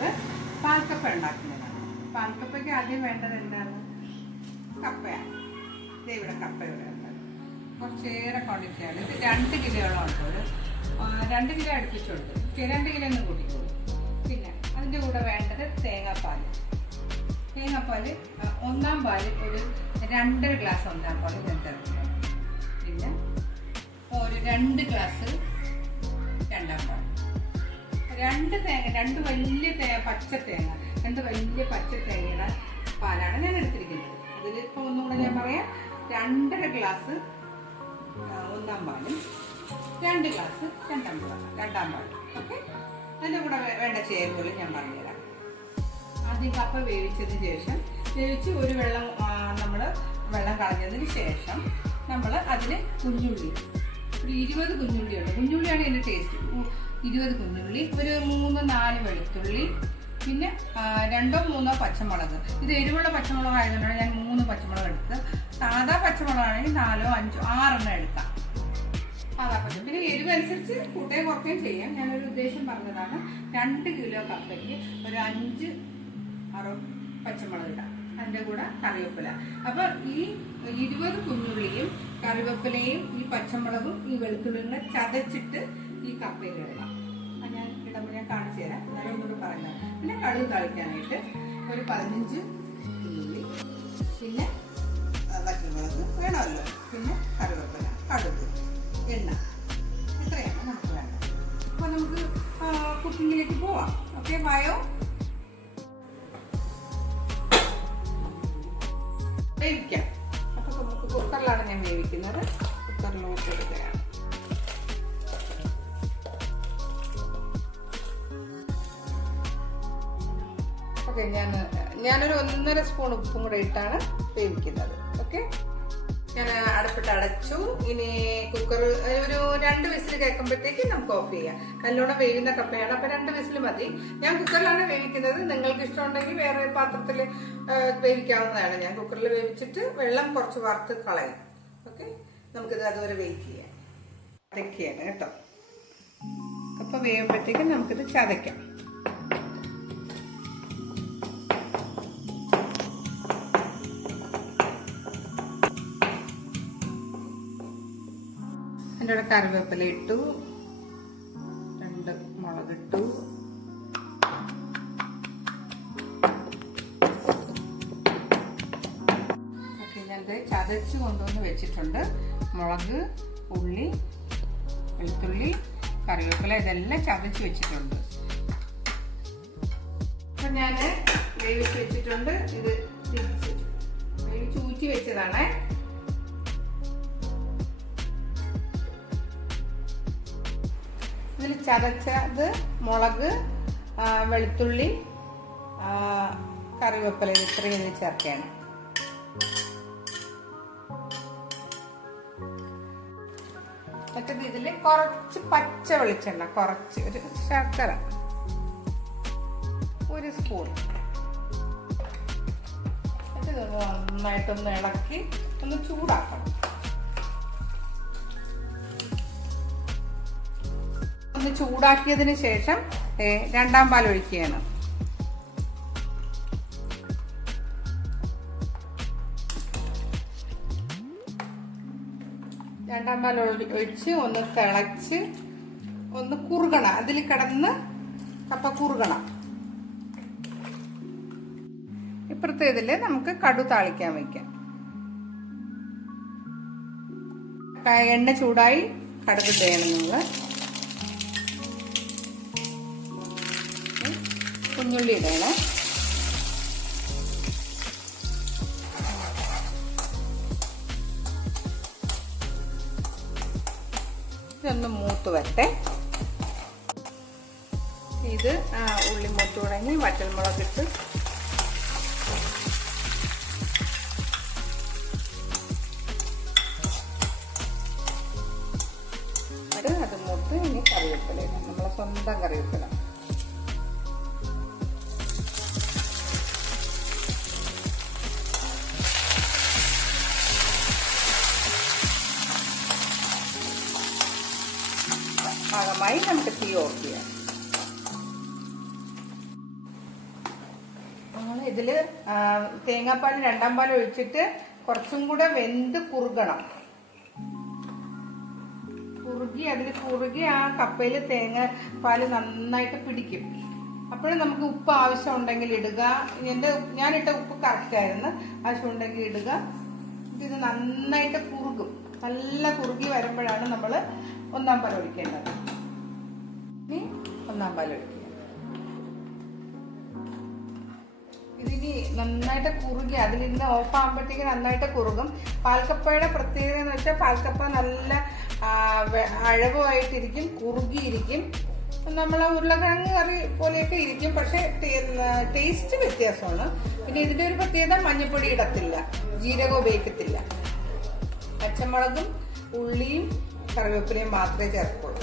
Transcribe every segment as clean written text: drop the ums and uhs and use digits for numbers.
പോകുന്നത് പാൽക്കപ്പ ഉണ്ടാക്കുന്നതാണ്. പാൽക്കപ്പയ്ക്ക് ആദ്യം വേണ്ടത് എന്താണ്? കപ്പയാണ്. ഇവിടെ കപ്പ ഇവിടെ ഉള്ളത് കുറച്ചേറെ ക്വാണ്ടിറ്റിയാണ്. ഇത് 2 കിലോയോളം ഉണ്ട്. ഒരു 2 കിലോ അടുപ്പിച്ചു കൊടുക്കും. 2 കിലോ ഒന്ന് കൂട്ടിക്കോളൂ. പിന്നെ അതിൻ്റെ കൂടെ വേണ്ടത് തേങ്ങാപ്പാൽ. ഒന്നാം പാൽ ഒരു 2.5 ഗ്ലാസ് ഒന്നാം പാൽ ഞാൻ ചേർക്കണം. പിന്നെ ഒരു 2 ഗ്ലാസ് രണ്ടാം പാൽ. 2 വലിയ പച്ച തേങ്ങ, 2 വലിയ പച്ച തേങ്ങയുടെ പാലാണ് ഞാൻ എടുത്തിരിക്കുന്നത്. അതിലിപ്പോൾ ഒന്നുകൂടെ ഞാൻ പറയാം. 2.5 ഗ്ലാസ് ഒന്നാം പാലും 2 ഗ്ലാസ് രണ്ടാം പാൽ. ഓക്കെ, അതിൻ്റെ കൂടെ വേണ്ട ചേരുവകൾ ഞാൻ പറഞ്ഞുതരാം. ആദ്യം കപ്പ വേവിച്ചതിന് ശേഷം ഒരു വെള്ളം കളഞ്ഞതിന് ശേഷം നമ്മൾ അതിന് കുഞ്ഞുള്ളി, ഒരു 20 കുഞ്ഞുള്ളിയുണ്ട്. കുഞ്ഞുള്ളിയാണ് ഇതിൻ്റെ ടേസ്റ്റ്. 20 കുഞ്ഞുള്ളി, ഒരു 3-4 വെളുത്തുള്ളി, പിന്നെ 2-3 പച്ചമുളക്. ഇത് എരിവുള്ള പച്ചമുളക് ആയതുകൊണ്ടാണ് ഞാൻ 3 പച്ചമുളക് എടുത്തത്. സാധാ പച്ചമുളകാണെങ്കിൽ 4-5-6 എടുക്കാം. സാധാ പച്ചമുളക്. പിന്നെ എരിവ് അനുസരിച്ച് കൂട്ടുകയും കുറയ്ക്കുകയും ചെയ്യാം. ഞാനൊരു ഉദ്ദേശം പറഞ്ഞതാണ്. 2 കിലോ കപ്പയ്ക്ക് ഒരു 5-6 പച്ചമുളക് ഇടാം. അതിൻ്റെ കൂടെ കറിവേപ്പില. അപ്പോൾ ഈ 20 കുഞ്ഞുള്ളിയും കറിവേപ്പിലയും ഈ പച്ചമുളകും ഈ വെളുത്തുള്ളിയും ചതച്ചിട്ട് ഈ കപ്പയിൽ ഇടണം. ഞാൻ ഇടുമ്പോൾ ഞാൻ കാണിച്ചു തരാം. എന്നാലും ഒന്നുകൂടി പറഞ്ഞാൽ. പിന്നെ കടുക് താളിക്കാനായിട്ട് ഒരു 15 കുഞ്ഞുള്ളി, പിന്നെ പച്ചമുളക് വേണമല്ലോ, പിന്നെ കറിവേപ്പില, കടുക്, എണ്ണ. ഇത്രയാണ് നമുക്ക് വേണ്ടത്. അപ്പോൾ നമുക്ക് കുക്കിങ്ങിലേക്ക് പോവാം. ഓക്കെ, വായോ. വേവിക്കാം. അപ്പോൾ നമുക്ക് കുക്കറിലാണ് ഞാൻ വേവിക്കുന്നത്. കുക്കറിലോട്ട് ഇടുകയാണ്. ഓക്കെ, ഞാനൊരു 1.5 സ്പൂൺ ഉപ്പും കൂടെ ഇട്ടാണ് വേവിക്കുന്നത്. ഓക്കെ, ഞാൻ അടുപ്പിട്ട് അടച്ചു. ഇനി കുക്കർ ഒരു 2 വിസിൽ കേൾക്കുമ്പോഴത്തേക്ക് നമുക്ക് ഓഫ് ചെയ്യാം. നല്ലോണം വേവുന്ന കപ്പയാണ്. അപ്പോൾ 2 വിസിൽ മതി. ഞാൻ കുക്കറിലാണ് വേവിക്കുന്നത്. നിങ്ങൾക്ക് ഇഷ്ടമുണ്ടെങ്കിൽ വേറെ പാത്രത്തിൽ വേവിക്കാവുന്നതാണ്. ഞാൻ കുക്കറിൽ വേവിച്ചിട്ട് വെള്ളം കുറച്ച് വറുത്ത് കളയാം. ഓക്കെ, നമുക്കിത് അതുവരെ വെയിറ്റ് ചെയ്യാം. ചതയ്ക്കുകയാണ് കേട്ടോ. അപ്പോൾ വേവുമ്പോഴത്തേക്കും നമുക്കിത് ചതയ്ക്കാം. അതിൻ്റെ കൂടെ കറിവേപ്പില ഇട്ടു, 2 മുളകിട്ടു, ഓക്കെ. ഞാൻ ചതച്ച് കൊണ്ടുവന്ന് വെച്ചിട്ടുണ്ട്. മുളക്, ഉള്ളി, വെളുത്തുള്ളി, കറിവേപ്പില ഇതെല്ലാം ചതച്ച് വെച്ചിട്ടുണ്ട്. അപ്പം ഞാൻ വേവിച്ച് വെച്ചിട്ടുണ്ട്. ഇത് വേവിച്ച് ഊറ്റി വെച്ചതാണ്. ഇതിൽ ചതച്ചത് മുളക്, വെളുത്തുള്ളി, കറിവേപ്പില ഇത്രയും ഇത് ചേർക്കുകയാണ്. മറ്റേത് ഇതിൽ കുറച്ച് പച്ച വെളിച്ചെണ്ണ, കുറച്ച് ഒരു ശർക്കര 1 സ്പൂൺ. ഇത് നന്നായിട്ടൊന്ന് ഇളക്കി ഒന്ന് ചൂടാക്കണം. ഒന്ന് ചൂടാക്കിയതിന് ശേഷം രണ്ടാം പാൽ ഒഴിക്കുകയാണ്. രണ്ടാം പാൽ ഒഴിച്ച് ഒന്ന് തിളച്ച് ഒന്ന് കുറുകണം. അതിൽ കിടന്ന് കപ്പ കുറുകണം. ഇപ്പുറത്തെ ഇതിൽ നമുക്ക് കടു താളിക്കാൻ വയ്ക്കാം. എണ്ണ ചൂടായി കടുക് ചെയ്യണം. നിങ്ങൾ കുഞ്ഞുള്ളി ഇടണം. ഇതൊന്ന് മൂത്ത് വരട്ടെ. ഇത് ഉള്ളി മൂത്ത് തുടങ്ങി. വറ്റൽമുളകിട്ട് അത് മൂത്ത് ഇനി കറിവേപ്പില ഇടാം. നമ്മളെ സ്വന്തം കറിവേപ്പില. പാകമായി നമുക്ക് തീ ഓഫ് ചെയ്യാം. ഇതിൽ തേങ്ങാപ്പാൽ 2-ാം പാൽ ഒഴിച്ചിട്ട് കുറച്ചും കൂടെ വെന്ത് കുറുകണം. കുറുകി ആ കപ്പയിൽ തേങ്ങാപ്പാൽ നന്നായിട്ട് പിടിക്കും. അപ്പോഴും നമുക്ക് ഉപ്പ് ആവശ്യം ഉണ്ടെങ്കിൽ ഇടുക. ഞാനിട്ട ഉപ്പ് കറക്റ്റ് ആയിരുന്നു. ആവശ്യമുണ്ടെങ്കിൽ ഇടുക. ഇത് നന്നായിട്ട് കുറുകും. നല്ല കുറുകി വരുമ്പോഴാണ് നമ്മൾ 1-ാം പാൽ ഒഴിക്കേണ്ടത്. ഇനി 1-ാം പാൽ ഒഴിക്കുക. ഇതിനി നന്നായിട്ട് കുറുകി അതിലിരുന്ന് ഓഫ് ആകുമ്പോഴത്തേക്ക് നന്നായിട്ട് കുറുകും. പാൽക്കപ്പയുടെ പ്രത്യേകത എന്ന് വെച്ചാൽ പാൽക്കപ്പ നല്ല അഴവുമായിട്ടിരിക്കും, കുറുകിയിരിക്കും. നമ്മൾ ഉരുളക്കിഴങ്ങ് കറി പോലെയൊക്കെ ഇരിക്കും, പക്ഷെ ടേസ്റ്റ് വ്യത്യാസമാണ്. പിന്നെ ഇതിന്റെ ഒരു പ്രത്യേകത മഞ്ഞൾപ്പൊടി ഇടത്തില്ല, ജീരകം ഉപയോഗിക്കത്തില്ല. പച്ചമുളകും ഉള്ളിയും കറിവേപ്പിലയും മാത്രമേ ചേർക്കുള്ളൂ.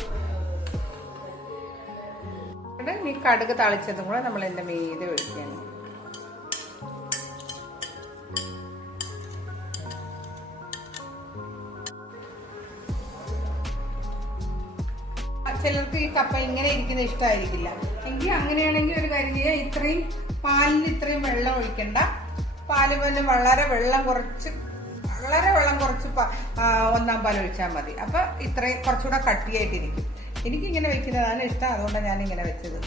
ഈ കടുക് തളിച്ചതും കൂടെ നമ്മൾ ഇതിന്റെ മീതെ ഒഴിക്കുകയാണ്. ചിലർക്ക് ഈ കപ്പ ഇങ്ങനെ ഇരിക്കുന്ന ഇഷ്ടമായിരിക്കില്ല. എങ്കിൽ അങ്ങനെയാണെങ്കിൽ ഒരു കാര്യം ചെയ്യാം, പാലിന് ഇത്രയും വെള്ളം ഒഴിക്കണ്ട. പാല് പോലെ വളരെ വെള്ളം കുറച്ച് 1-ാം പാൽ ഒഴിച്ചാൽ മതി. അപ്പൊ ഇത്രയും കുറച്ചുകൂടെ കട്ടിയായിട്ടിരിക്കും. എനിക്കിങ്ങനെ വെക്കുന്നതാണ് ഇഷ്ടം, അതുകൊണ്ടാണ് ഞാൻ ഇങ്ങനെ വെച്ചത്.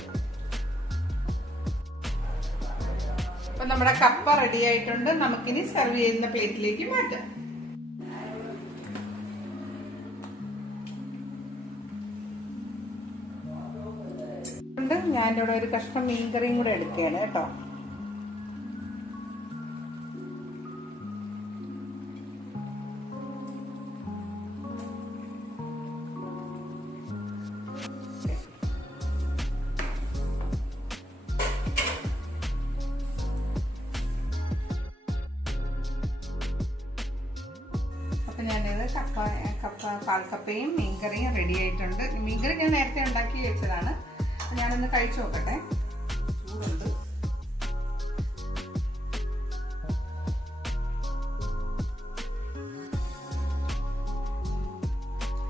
അപ്പൊ നമ്മുടെ കപ്പ റെഡി ആയിട്ടുണ്ട്. നമുക്കിനി സെർവ് ചെയ്യുന്ന പ്ലേറ്റിലേക്ക് മാറ്റാം. ഞാനിവിടെ ഒരു കഷ്ണം മീൻകറിയും കൂടെ എടുക്കുകയാണ് കേട്ടോ. അപ്പൊ ഞാനിത് പാൽക്കപ്പയും മീൻകറിയും റെഡി ആയിട്ടുണ്ട്. മീൻകറി ഞാൻ നേരത്തെ ഉണ്ടാക്കി വെച്ചതാണ്. ഞാനൊന്ന് കഴിച്ചു നോക്കട്ടെ. ചൂടുണ്ട്.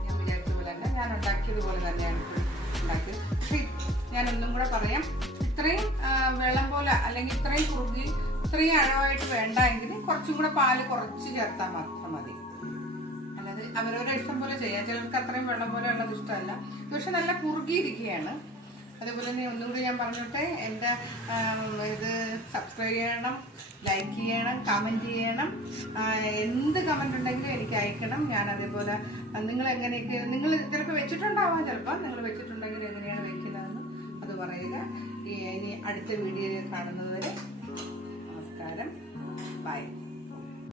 ഞാൻ വിചാരിച്ച പോലെ തന്നെ ഞാൻ ഉണ്ടാക്കിയതുപോലെ തന്നെയാണ് ഉണ്ടാക്കിയത്. പക്ഷെ ഞാനൊന്നും കൂടെ പറയാം, ഇത്രയും വെള്ളം പോലെ അല്ലെങ്കിൽ ഇത്രയും കുറുകി ഇത്രയും അഴവായിട്ട് വേണ്ട എങ്കിൽ കുറച്ചും കൂടെ പാല് കുറച്ച് ചേർത്താൽ മാത്രം മതി. അല്ലാതെ അവരവരുടെ ഇഷ്ടം പോലെ ചെയ്യാം. ചിലർക്ക് അത്രയും വെള്ളം പോലെ ഉള്ളത് ഇഷ്ടമല്ല. പക്ഷെ നല്ല കുറുകിയിരിക്കുകയാണ്. അതേപോലെ തന്നെ ഒന്നുകൂടി ഞാൻ പറഞ്ഞോട്ടെ, എൻ്റെ ഇത് സബ്സ്ക്രൈബ് ചെയ്യണം, ലൈക്ക് ചെയ്യണം, കമൻറ്റ് ചെയ്യണം. എന്ത് കമൻറ്റ് ഉണ്ടെങ്കിലും എനിക്ക് അയക്കണം. ഞാൻ അതേപോലെ നിങ്ങൾ ചിലപ്പോൾ വെച്ചിട്ടുണ്ടാവാം. ചിലപ്പോൾ നിങ്ങൾ വെച്ചിട്ടുണ്ടെങ്കിൽ എങ്ങനെയാണ് വെക്കുന്നതെന്ന് അത് പറയുക. ഇനി അടുത്ത വീഡിയോയിൽ കാണുന്നത് വരെ നമസ്കാരം, ബൈ.